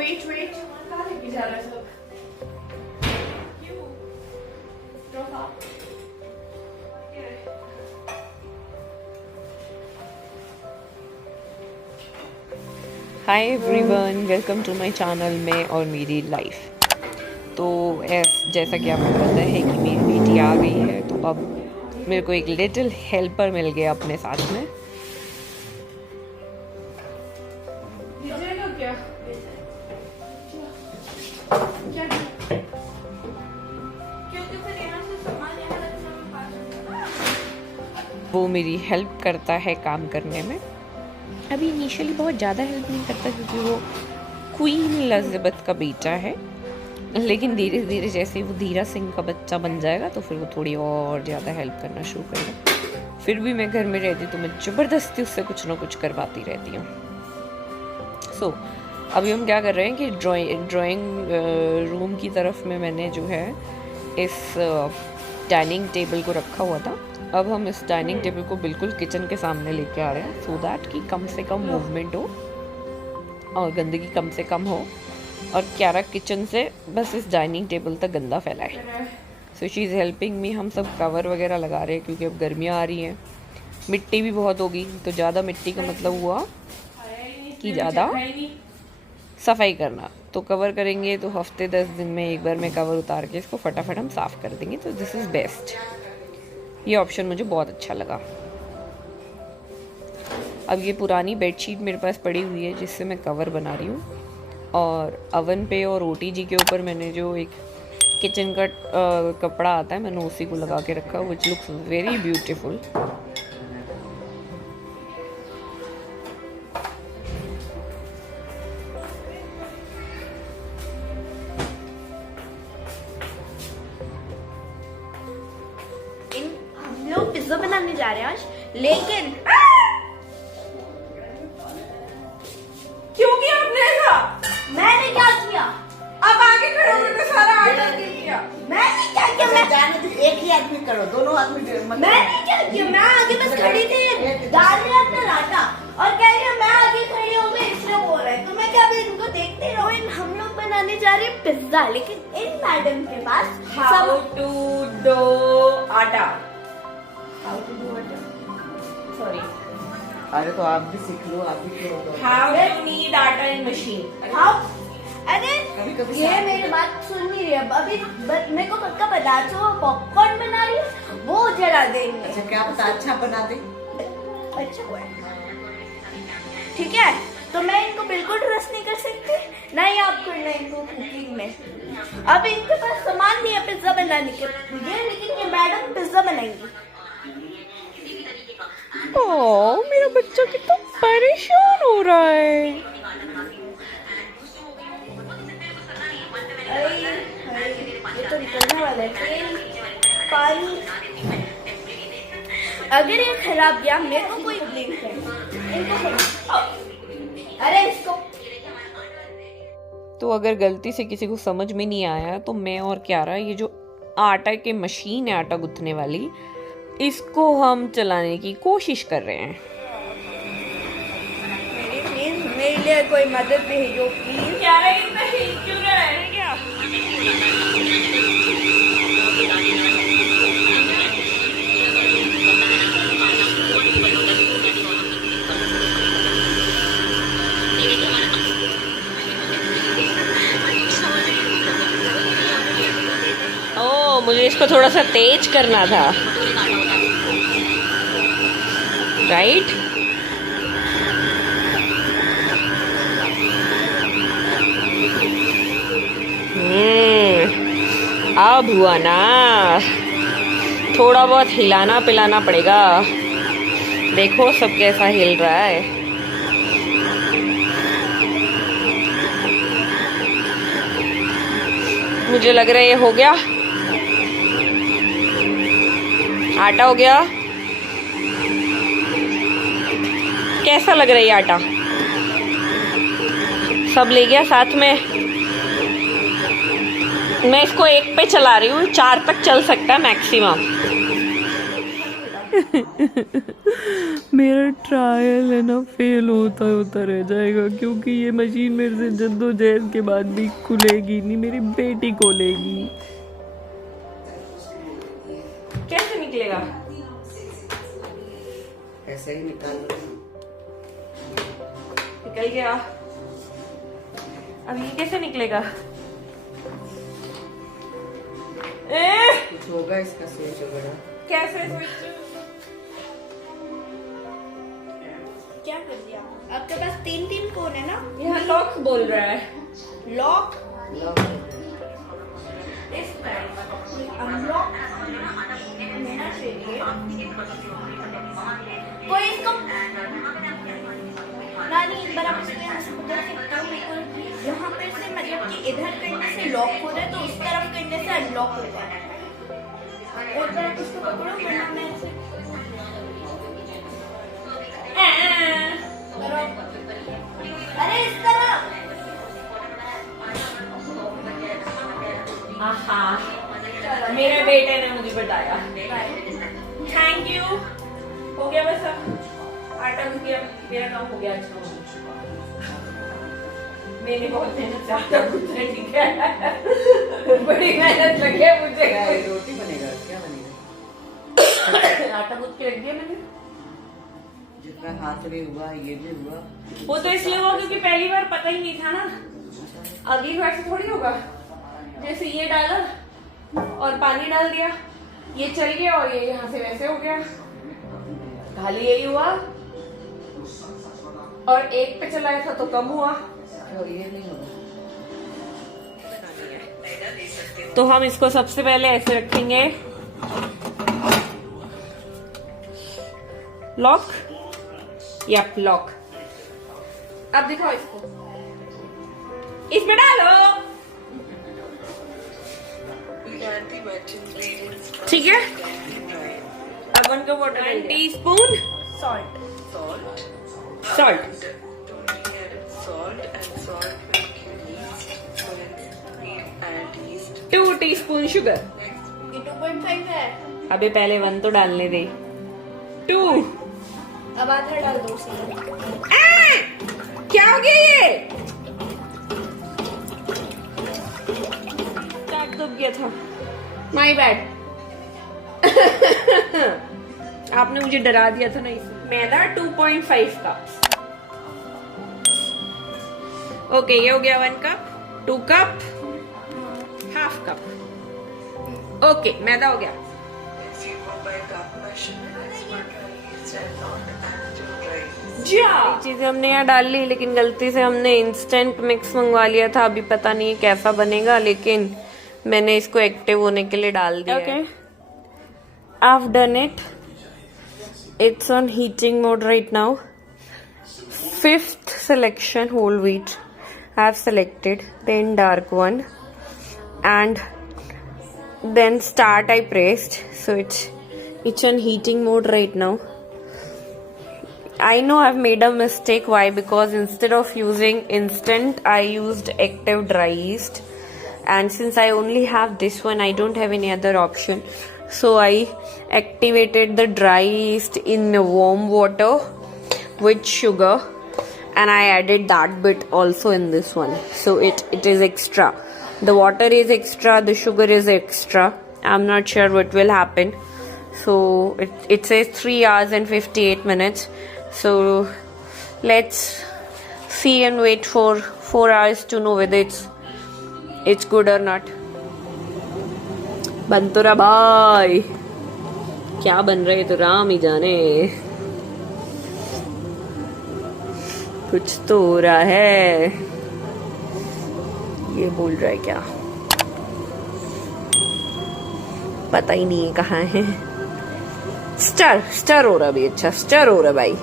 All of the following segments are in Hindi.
वेट वेट, कहाँ लेके जा रहा है सब? क्यों? Hi everyone, welcome to my channel में और मेरी लाइफ। तो जैसा कि आपको पता है कि मेरी बेटी आ गई है, तो अब मेरे को एक लिटिल हेल्पर मिल गया अपने साथ में। क्या? क्या? क्योंकि फिर यहाँ से सामान यहाँ रखना मैं पास। वो मेरी हेल्प करता है काम करने में। अभी इनिशियली बहुत ज़्यादा हेल्प नहीं करता क्योंकि वो क्वीन एलिजाबेथ का बेटा है, लेकिन धीरे धीरे जैसे वो धीरा सिंह का बच्चा बन जाएगा तो फिर वो थोड़ी और ज़्यादा हेल्प करना शुरू करेगा। फिर भी मैं घर में रहती तो मैं ज़बरदस्ती उससे कुछ ना कुछ करवाती रहती हूँ। सो अभी हम क्या कर रहे हैं कि ड्राइंग रूम की तरफ में मैंने जो है इस डाइनिंग टेबल को रखा हुआ था। अब हम इस डाइनिंग टेबल को बिल्कुल किचन के सामने लेके आ रहे हैं सो दैट कि कम से कम मूवमेंट हो और गंदगी कम से कम हो और क्यारा किचन से बस इस डाइनिंग टेबल तक गंदा फैलाए। So she is helping me. हम सब कवर वगैरह लगा रहे हैं क्योंकि अब गर्मियाँ आ रही हैं, मिट्टी भी बहुत होगी। तो ज़्यादा मिट्टी का मतलब हुआ कि ज़्यादा सफाई करना। तो कवर करेंगे तो हफ्ते 10 दिन में एक बार मैं कवर उतार के इसको फटाफट हम साफ़ कर देंगे। तो दिस इज़ बेस्ट। ये ऑप्शन मुझे बहुत अच्छा लगा। अब ये पुरानी बेडशीट मेरे पास पड़ी हुई है जिससे मैं कवर बना रही हूँ, और अवन पे और ओटीजी के ऊपर मैंने जो एक किचन का कपड़ा आता है मैंने उसी को लगा के रखा, विच लुक्स वेरी ब्यूटीफुल। लोग पिज्जा बनाने जा रहे हैं आज, लेकिन क्यों किया आपने ऐसा? मैंने क्या किया? अब आगे खड़े होकर तो सारा आटा गिर गया। मैंने क्या किया? मैं जाने दो, एक ही आदमी करो, दोनों आदमी मैंने क्या किया? मैं आगे बस खड़ी थी, डाल रहा था आटा और कह रही हूँ मैं आगे खड़ी हो गई, इसलिए हो रहा है। तो मैं क्या इनको देखते रहो। हम लोग बनाने जा रहे हैं पिज्जा, लेकिन इन मैडम के पास हाउ टू डो आटा, हाउ टू डू आटा, सॉरी, अरे तो आप भी सीख लो, आप भी क्यों दो? हाउ टू नीड आटा इन मशीन, हाउ। अरे कभी ये मेरी बात सुन नहीं रही है अभी। मेरे को पक्का बता दो पॉपकॉर्न बना रही है, वो जला देंगे। अच्छा, क्या पता अच्छा बना दे। अच्छा हुआ है, ठीक है। तो मैं इनको बिल्कुल ट्रस्ट नहीं कर सकती, ना ही आप करना इनको कुकिंग में। अब इनके पास सामान नहीं है पिज्जा बनाने के लिए, लेकिन ये मैडम पिज्जा बनाएंगी। ओह, मेरा बच्चा कितना परेशान हो रहा है। ये तो निकलने वाला है तेल, पानी। अगर ये खराब गया मेरे को कोई ब्लेम है, इनको अरे इसको। तो अगर गलती से किसी को समझ में नहीं आया तो मैं और क्यारा ये जो आटा की मशीन है आटा गूंथने वाली, इसको हम चलाने की कोशिश कर रहे हैं। मेरे लिए कोई मदद भेजो प्लीज। क्या है इतना हिल क्यों रहा है? क्या ओह, मुझे इसको थोड़ा सा तेज करना था, राइट? अब हुआ ना, थोड़ा बहुत हिलाना पिलाना पड़ेगा। देखो सब कैसा हिल रहा है। मुझे लग रहा है ये हो गया, आटा हो गया। कैसा लग रहा है ये आटा? सब ले गया साथ में। मैं इसको 1 पे चला रही हूँ, 4 तक चल सकता है मैक्सिमम। मेरा ट्रायल है ना फेल होता होता रह जाएगा, क्योंकि ये मशीन मेरे से जद्दोजहद के बाद भी खुलेगी नहीं, मेरी बेटी खोलेगी। कैसे निकलेगा? ऐसे ही निकाल लो। निकल गया। अब ये कैसे निकलेगा? कुछ होगा इसका स्विच वगैरह। कैसे? क्या कर दिया आपके पास? 3 कोन है ना? यहाँ लॉक बोल रहा है। लॉक लॉक इस अनलॉक होना चाहिए। कोई इसको नानी बराबर से यहाँ से उधर से बिल्कुल यहाँ पे से मतलब कि इधर करने से लॉक हो रहा है, तो उस तरफ करने से अनलॉक होगा। और तरफ इसको पकड़ो वरना मैं ऐसे करो। अरे इस तरफ। मेरे बेटे ने मुझे बताया। Thank you. हो गया बस अब आटा गूंथ गया, मेरा काम हो गया। अच्छा मैंने बहुत मेहनत से आटा गूंथा है, ठीक है। बड़ी मेहनत लगी है मुझे। क्या ये रोटी बनेगा? क्या बनेगा? आटा गूंथ के रख दिया मैंने। जितना हाथ में हुआ ये भी हुआ। वो तो इसलिए हुआ क्योंकि पहली बार पता ही नहीं था ना। अगली बार से थोड़ी होगा। जैसे ये डाला और पानी डाल दिया, ये चल गया और ये यहाँ से वैसे हो गया। खाली यही हुआ और एक पे चलाया था तो कम हुआ। तो ये नहीं होगा। तो हम इसको सबसे पहले ऐसे रखेंगे, लॉक। Yup lock. अब दिखाओ इसको, इसमें डालो। ठीक है। अब 1 cup water, 1 teaspoon salt. Salt. Two teaspoon sugar. ये 2.5 है। अबे पहले 1 तो डालने दे। 2। अब आधा डाल दो उसी में। क्या हो गया ये? चाट डूब गया था। My bad. आपने मुझे डरा दिया था ना। इसमें मैदा 2.5 कप। ओके ये हो गया 1 cup, 2 cup, half cup. Okay मैदा हो गया। चीजें हमने यहाँ डाल ली, लेकिन गलती से हमने इंस्टेंट मिक्स मंगवा लिया था। अभी पता नहीं कैसा बनेगा, लेकिन मैंने इसको एक्टिव होने के लिए डाल दिया। Okay I've done it. It's on heating mode right now. 5th selection whole wheat I've selected, then dark one, and then start I pressed, so it's on heating mode right now. I know I've made a mistake. Why? Because instead of using instant, I used active dry yeast, and since I only have this one, I don't have any other option. So I activated the dry yeast in warm water with sugar, and I added that bit also in this one. So it is extra. The water is extra, the sugar is extra. I'm not sure what will happen. So it says 3 hours and 58 minutes. So let's see and wait for 4 hours to know whether it's good or not. बन तो रहा भाई, क्या बन रहे तो राम ही जाने। कुछ तो हो रहा है। ये बोल रहा है क्या, पता ही नहीं है कहाँ है। स्टर हो रहा भी। अच्छा स्टर हो रहा भाई,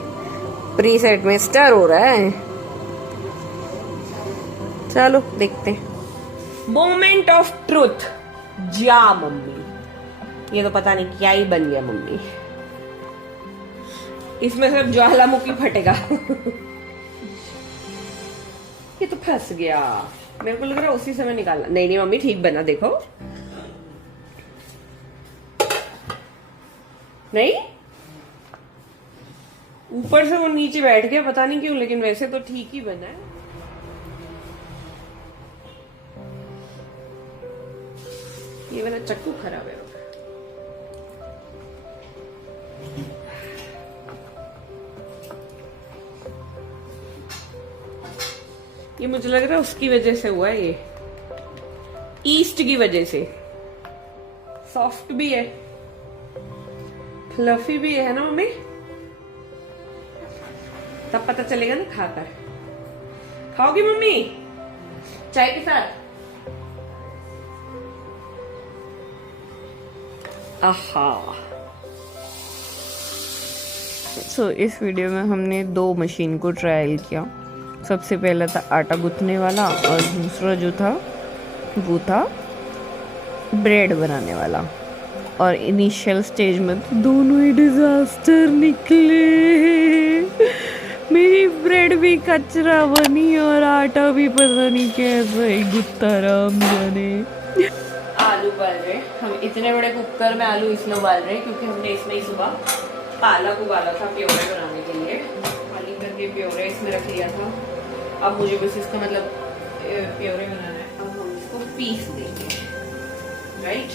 प्रीसेट में स्टर हो रहा है। चलो देखते हैं। Moment of truth. जा मम्मी, ये तो पता नहीं क्या ही बन गया मम्मी। इसमें सिर्फ ज्वालामुखी फटेगा। ये तो फंस गया। मेरे को लग रहा है उसी समय निकालना। नहीं नहीं मम्मी ठीक बना, देखो। नहीं ऊपर से वो नीचे बैठ गया, पता नहीं क्यों, लेकिन वैसे तो ठीक ही बना है। ये वाला चक्कू खराब है। ये मुझे लग रहा है उसकी वजह से हुआ है, ये ईस्ट की वजह से। सॉफ्ट भी है, फ्लफी भी है ना मम्मी, तब पता चलेगा ना खाकर। खाओगी मम्मी चाय के साथ? आहा। सो इस वीडियो में हमने 2 मशीन को ट्रायल किया। सबसे पहला था आटा गूंथने वाला और दूसरा जो था वो था ब्रेड बनाने वाला। और इनिशियल स्टेज में तो दोनों ही डिजास्टर निकले। मेरी ब्रेड भी कचरा बनी और आटा भी पता नहीं कैसा ही गुत्ता राम जाने। आलू उबाल रहे, हम इतने बड़े कुकर में आलू इसलिए उबाल रहे हैं क्योंकि हमने इसमें ही सुबह पालक उबाला था प्योरे बनाने के लिए। खाली करके प्योरे इसमें रख लिया था। अब मुझे बस इसका मतलब प्योरे बनाना है। अब हम इसको पीस देंगे, राइट।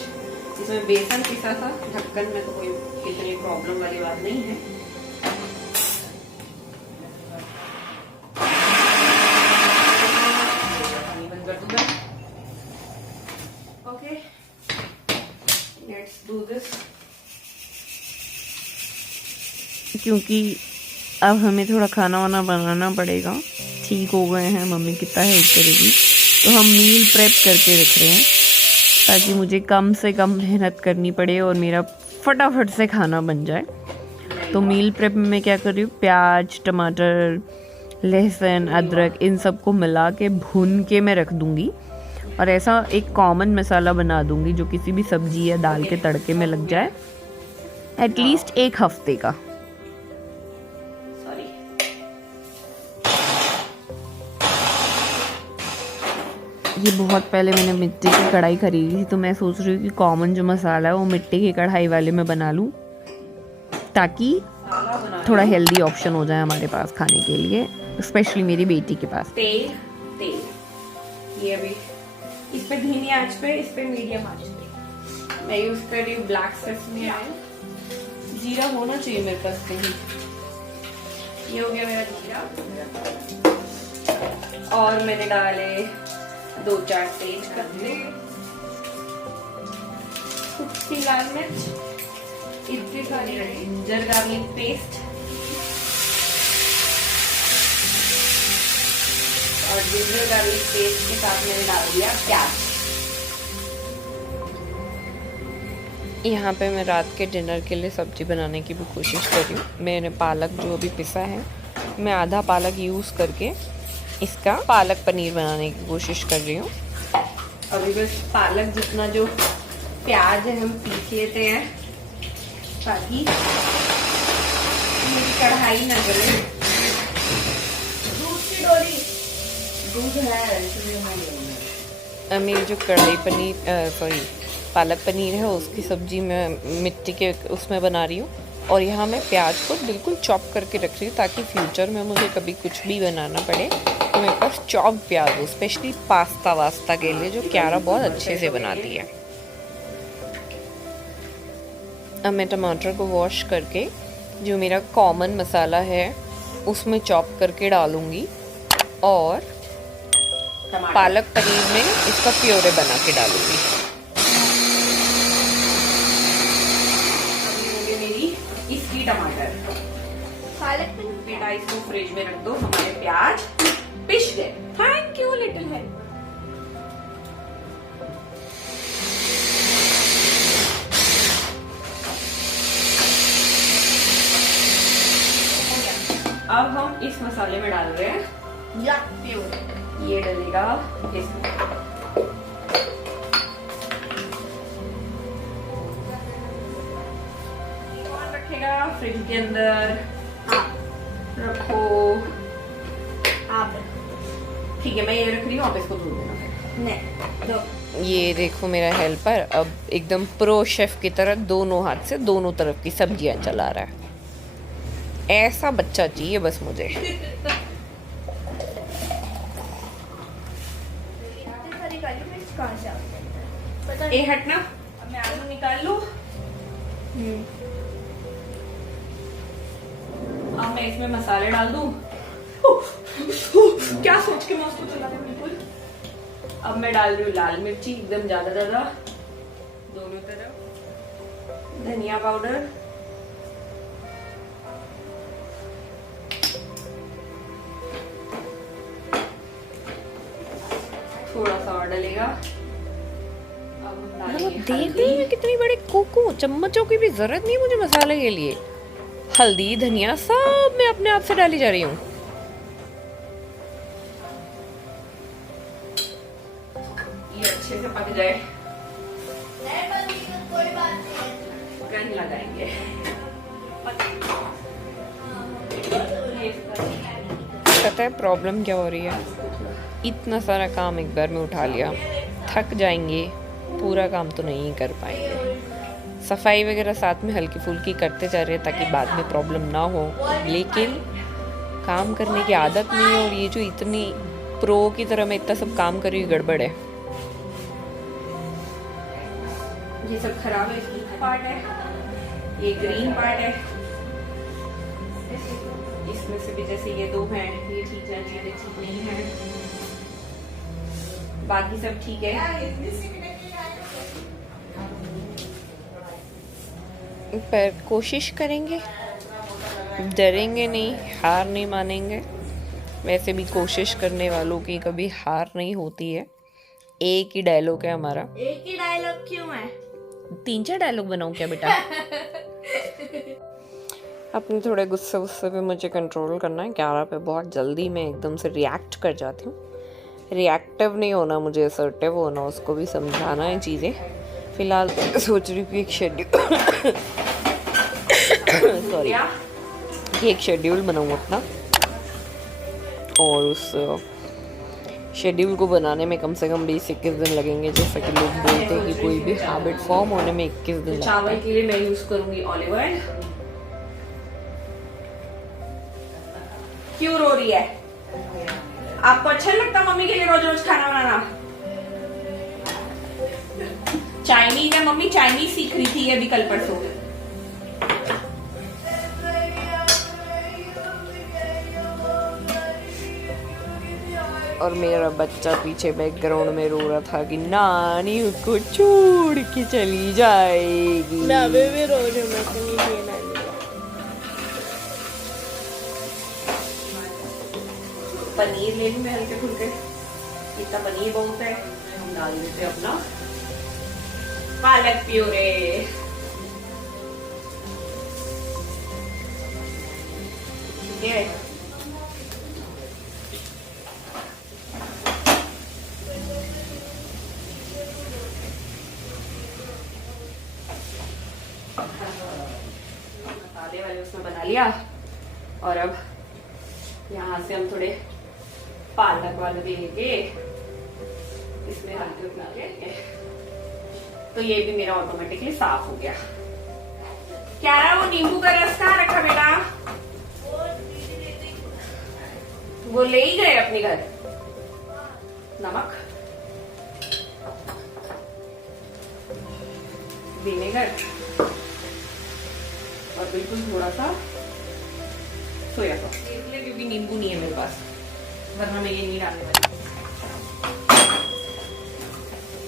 इसमें बेसन पिसा था, ढक्कन में तो कोई इतनी प्रॉब्लम वाली बात नहीं है। पानी बंद कर दूंगा। Okay, let's do this. क्योंकि अब हमें थोड़ा खाना वाना बनाना पड़ेगा। ठीक हो गए हैं, मम्मी कितना हेल्प करेगी, तो हम मील प्रेप करके रख रहे हैं ताकि मुझे कम से कम मेहनत करनी पड़े और मेरा फटाफट से खाना बन जाए। तो मील प्रेप में मैं क्या कर रही हूँ, प्याज, टमाटर, लहसुन, अदरक इन सबको मिला के भून के मैं रख दूँगी और ऐसा एक कॉमन मसाला बना दूँगी जो किसी भी सब्जी या दाल के तड़के में लग जाए एटलीस्ट 1 हफ्ते का। ये बहुत पहले मैंने मिट्टी की कढ़ाई खरीदी थी, तो मैं सोच रही हूँ कि कॉमन जो मसाला है वो मिट्टी की कढ़ाई वाले में बना लूँ ताकि थोड़ा हेल्दी ऑप्शन हो जाए हमारे पास खाने के लिए, स्पेशली मेरी बेटी के पास। तेल ये अभी इस पे धीमी आंच पे, इस पे मीडियम आंच पे मैं यूज कर रही हूँ ब्लैक सेसमी ऑयल। जीरा होना चाहिए मेरे पास कहीं। ये हो गया मेरा जीरा और मैंने डाले 2-4 तेज पत्ते, सूखी लाल मिर्च, इतनी सारी जिंजर गार्लिक पेस्ट और जिंजर गार्लिक पेस्ट के साथ मैंने डाल दिया प्याज। यहाँ पे मैं रात के डिनर के लिए सब्जी बनाने की भी कोशिश कर रही हूँ। मैंने पालक जो अभी पिसा है, मैं आधा पालक यूज़ करके इसका पालक पनीर बनाने की कोशिश कर रही हूँ। अभी बस पालक जितना जो प्याज है हम पीस लेते हैं ताकि मेरी कढ़ाई ना जले। दूध की डोरी, दूध है इसलिए मेरी जो कढ़ाई पनीर पालक पनीर है उसकी सब्जी मैं मिट्टी के उसमें बना रही हूँ और यहाँ मैं प्याज को बिल्कुल चॉप करके रख रही हूँ ताकि फ्यूचर में मुझे कभी कुछ भी बनाना पड़े तो मेरे पास चॉप प्याज हो, स्पेशली पास्ता वास्ता के लिए जो क्यारा बहुत अच्छे से बनाती है। अब मैं टमाटर को वॉश करके जो मेरा कॉमन मसाला है उसमें चॉप करके डालूंगी और पालक पनीर में इसका प्योरे बना के डालूंगी। इसकी टमाटर पालक पनीर बेटा इसको फ्रिज में रख दो, हमारे प्याज पिस गए। Thank you little help. अब हम इस मसाले में डाल रहे हैं या प्योर, ये डलेगा इसमें। कौन रखेगा फ्रिज के अंदर? रखो आप ठीक है, मैं ये रख रही हूँ, आप इसको धो देना। नहीं दो। ये देखो मेरा हेल्पर अब एकदम प्रो शेफ की तरह दोनों हाथ से दोनों तरफ की सब्जियां चला रहा है। ऐसा बच्चा चाहिए बस मुझे। कहाँ से आते हैं? पता नहीं। ए हटना, अब मैं आलू निकाल लूं। अब मैं इसमें मसाले डाल दूं। क्या सोच के मैं उसको चला रही हूँ बिल्कुल। अब मैं डाल रही हूँ लाल मिर्ची एकदम ज्यादा दोनों तरफ, धनिया पाउडर, थोड़ा सा और डलेगा। अब हम डालेंगे देख रहे हल्दी। हैं कितनी बड़ी कोको, चम्मचों की भी जरूरत नहीं मुझे मसाले के लिए। हल्दी धनिया सब मैं अपने आप से डाली जा रही हूँ। ये अच्छे से पक जाए, नहीं बनेगी तो कोई बात नहीं है। गन लगाएंगे। पता है प्रॉब्लम क्या हो रही है? इतना सारा काम एक बार में उठा लिया, थक जाएंगे, पूरा काम तो नहीं कर पाएंगे। सफाई वगैरह साथ में हल्की फुल्की करते जा रहे हैं ताकि बाद में प्रॉब्लम ना हो, लेकिन काम करने की आदत नहीं है। और ये जो इतनी प्रो की तरह मैं इतना सब काम कर रही हूँ, गड़बड़ है। ये सब खराब है, इसकी पार्ट है, ये ग्रीन पार्ट है। इसमें से भी जैसे ये दो हैं, ये ठीक है, ये ठीक नहीं है, बाकी सब ठीक है। पर कोशिश करेंगे, डरेंगे नहीं, हार नहीं मानेंगे। वैसे भी कोशिश करने वालों की कभी हार नहीं होती है। एक ही डायलॉग है हमारा। एक ही डायलॉग क्यों है? 3-4 डायलॉग बनाऊं क्या बेटा? अपने थोड़े गुस्से पे मुझे कंट्रोल करना है। क्यारा पे बहुत जल्दी मैं एकदम से रिएक्ट कर जाती हूँ। रिएक्टिव नहीं होना मुझे, असर्टिव होना, उसको भी समझाना है चीज़ें। फिलहाल सोच रही हूँ एक शेड्यूल सॉरी कि एक शेड्यूल बनाऊँ अपना, और उस शेड्यूल को बनाने में कम से कम 20-21 दिन लगेंगे। जैसा कि लोग बोलते हैं कि कोई भी हैबिट फॉर्म होने में 21 दिन लगता है। चावल के लिए मैं यूज करूंगी ऑलिव ऑयल। क्यों रो रही है? आपको अच्छा लगता मम्मी के लिए रोज रोज खाना बनाना? चाइनीज है मम्मी, चाइनीज सीख रही थी अभी कल परसों। और मेरा बच्चा पीछे बैकग्राउंड में रो रहा था कि नानी उसको छोड़ के चली जाएगी। मैं अभी भी रो रही हूँ, मैं तो नहीं किया नानी का। पनीर ले लूं मैं हल्के फुल्के, इतना पनीर बहुत है। हम डाल देते अपना पालक प्यूरे। ठीक है, मसाले वाले उसमें बना लिया। और अब यहाँ से हम थोड़े पालक वाले भी लेके इसमें हल्के उठा, तो ये भी मेरा ऑटोमेटिकली साफ हो गया। क्या रहा वो नींबू का रस कहाँ रखा बेटा? वो ले ही गए अपने घर। नमक, विनेगर और बिल्कुल थोड़ा सा सोया सॉस, इसलिए क्योंकि नींबू नहीं है मेरे पास, वरना मैं ये नहीं डालने वाली।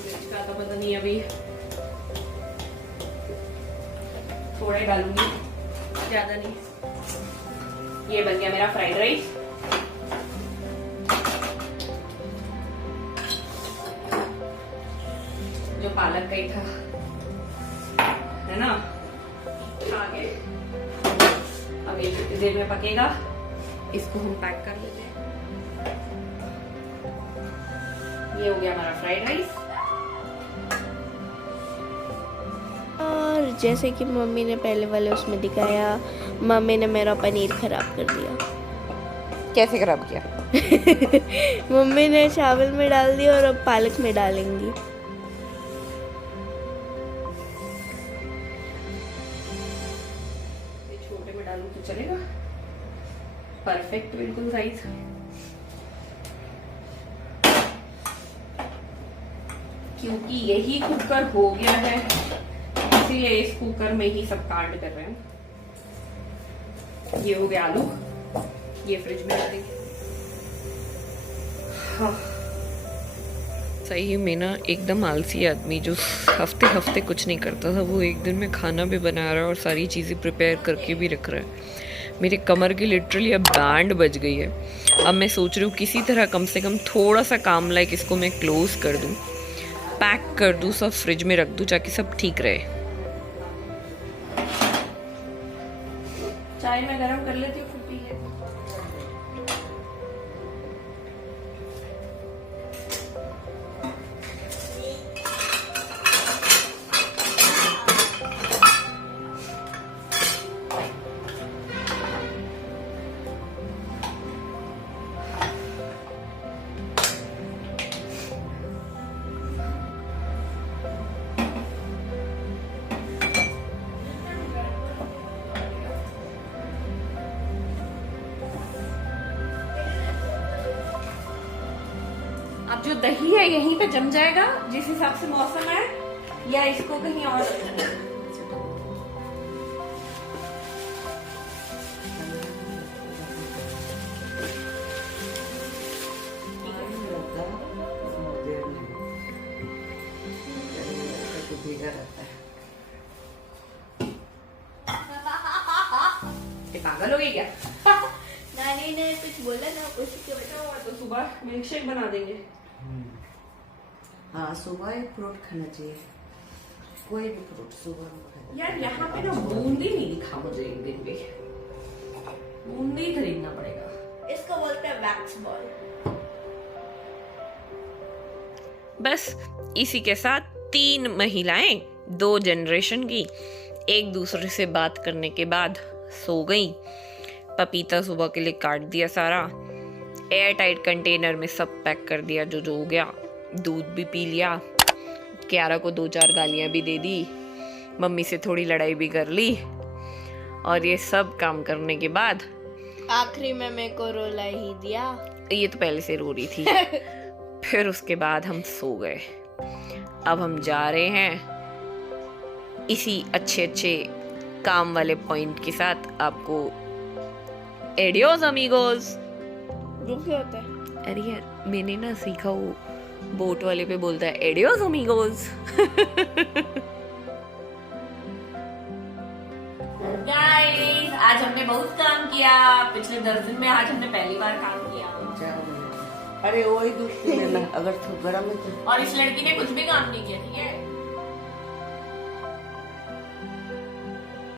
मिर्च का तो पता नहीं, अभी थोड़ा ही डालूंगी, ज्यादा नहीं। ये बन गया मेरा फ्राइड राइस। जो पालक का ही था, है ना? आगे अब ये कितनी देर में पकेगा, इसको हम पैक कर लेते हैं। ये हो गया हमारा फ्राइड राइस। और जैसे कि मम्मी ने पहले वाले उसमें दिखाया, मम्मी ने मेरा पनीर खराब कर दिया। कैसे खराब किया? मम्मी ने चावल में डाल दिया और अब पालक में डालेंगी। छोटे में डालूं तो चलेगा? परफेक्ट बिल्कुल साइज। क्योंकि यही कुकर हो गया है इसलिए इस कुकर में ही सब कांड कर रहे हैं। ये हो गया आलू, ये फ्रिज में रख देंगे। हाँ। सही में ना एकदम आलसी आदमी जो हफ्ते हफ्ते कुछ नहीं करता था वो एक दिन में खाना भी बना रहा है और सारी चीज़ें प्रिपेयर करके भी रख रहा है। मेरे कमर की लिटरली अब बैंड बज गई है। अब मैं सोच रही हूँ किसी तरह कम से कम थोड़ा सा काम लाइक इसको मैं क्लोज कर दूँ, पैक कर दूँ, सब फ्रिज में रख दूँ ताकि सब ठीक रहे। चाय मैं गरम कर लेती हूँ, फूटी है। अब जो दही है यहीं पे जम जाएगा जिस हिसाब से मौसम है, या इसको कहीं और रखना है? भीगा रहता है। ये पागल हो गई क्या? नानी ने कुछ बोला ना, उसी की वजह तो सुबह मिल्क शेक बना देंगे। हाँ, सुबह एक फ्रूट खाना चाहिए, कोई भी फ्रूट सुबह में खाना। यार यहाँ पे ना बूंदी नहीं दिखा मुझे एक दिन भी, बूंदी खरीदना पड़ेगा। इसको बोलते हैं वैक्स बॉल। बस इसी के साथ 3 महिलाएं 2 जनरेशन की एक दूसरे से बात करने के बाद सो गई। पपीता सुबह के लिए काट दिया सारा, एयर टाइट कंटेनर में सब पैक कर दिया जो हो गया, दूध भी पी लिया, क्यारा को 2-4 गालियां भी दे दी, मम्मी से थोड़ी लड़ाई भी कर ली, और ये सब काम करने के बाद आखिरी में मेरे को रोला ही दिया। ये तो पहले से रो रही थी। फिर उसके बाद हम सो गए। अब हम जा रहे हैं इसी अच्छे काम वाले पॉइंट के साथ आपको एडियोस अमीगोस। वो क्या होता है? अरे यार मैंने ना सीखा, वो बोट वाले पे बोलता है एडियोस अमीगोस। गाइस आज हमने बहुत काम किया, पिछले 10 दिन में आज हमने पहली बार काम किया। अरे वही दूध पी लेना अगर तो गर्म है तो। और इस लड़की ने कुछ भी काम नहीं किया, ठीक है।